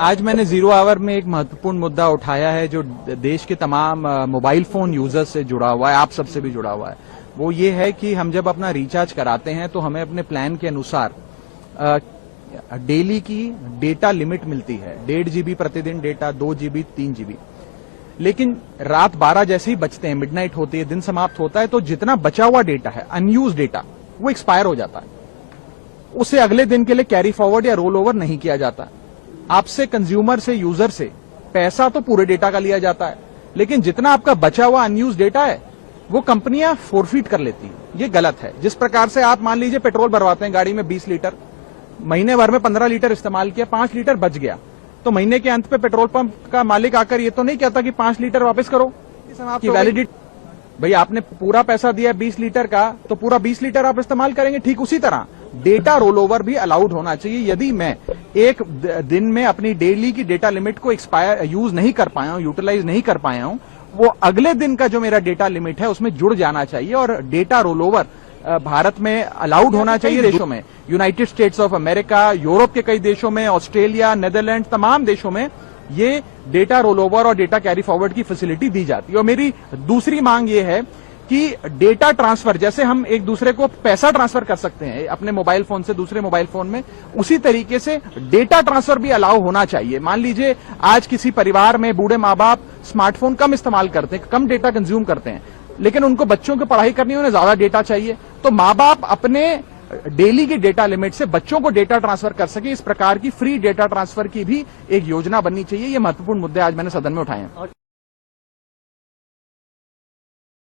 आज मैंने zero hour में एक महत्वपूर्ण मुद्दा उठाया है जो देश के तमाम मोबाइल फोन यूजर्स से जुड़ा हुआ है, आप सबसे भी जुड़ा हुआ है। वो ये है कि हम जब अपना रिचार्ज कराते हैं तो हमें अपने प्लान के अनुसार डेली की डेटा लिमिट मिलती है। 1.5 GB प्रतिदिन डेटा, 2 GB, 3 GB। लेकिन रात 12 जैसे ही बचते हैं, मिडनाइट होती है, दिन समाप्त होता है, तो जितना बचा हुआ डेटा है, अनयूज डेटा, वो एक्सपायर हो जाता है। उसे अगले दिन के लिए कैरी फॉरवर्ड या रोल ओवर नहीं किया जाता। आपसे, कंज्यूमर से, यूजर से पैसा तो पूरे डेटा का लिया जाता है, लेकिन जितना आपका बचा हुआ अनयूज डेटा है वो कंपनियां फोरफीट कर लेती हैं। ये गलत है। जिस प्रकार से आप मान लीजिए पेट्रोल भरवाते हैं गाड़ी में 20 लीटर, महीने भर में 15 लीटर इस्तेमाल किया, 5 लीटर बच गया, तो महीने के अंत पे पेट्रोल पंप का मालिक आकर ये तो नहीं कहता कि 5 लीटर वापस करो कि वैलिडिटी। भाई आपने पूरा पैसा दिया 20 लीटर का, तो पूरा 20 लीटर आप इस्तेमाल करेंगे। ठीक उसी तरह डेटा रोल ओवर भी अलाउड होना चाहिए। यदि मैं एक दिन में अपनी डेली की डेटा लिमिट को यूज नहीं कर पाया हूं, यूटिलाइज नहीं कर पाया हूं, वो अगले दिन का जो मेरा डेटा लिमिट है उसमें जुड़ जाना चाहिए। और डेटा रोल ओवर भारत में अलाउड होना चाहिए। देशों में, United states of America, Europe के कई देशों में, ऑस्ट्रेलिया, नेदरलैंड, तमाम देशों में ये डेटा रोल ओवर और डेटा कैरी फॉरवर्ड की फैसिलिटी दी जाती है। और मेरी दूसरी मांग ये है कि डेटा ट्रांसफर, जैसे हम एक दूसरे को पैसा ट्रांसफर कर सकते हैं अपने मोबाइल फोन से दूसरे मोबाइल फोन में, उसी तरीके से डेटा ट्रांसफर भी अलाउ होना चाहिए। मान लीजिए आज किसी परिवार में बूढ़े माँ बाप स्मार्टफोन कम इस्तेमाल करते हैं, कम डेटा कंज्यूम करते हैं, लेकिन उनको बच्चों की पढ़ाई करनी है, उन्हें ज्यादा डेटा चाहिए, तो माँ बाप अपने डेली की डेटा लिमिट से बच्चों को डेटा ट्रांसफर कर सके। इस प्रकार की फ्री डेटा ट्रांसफर की भी एक योजना बननी चाहिए। ये महत्वपूर्ण मुद्दे आज मैंने सदन में उठाए हैं।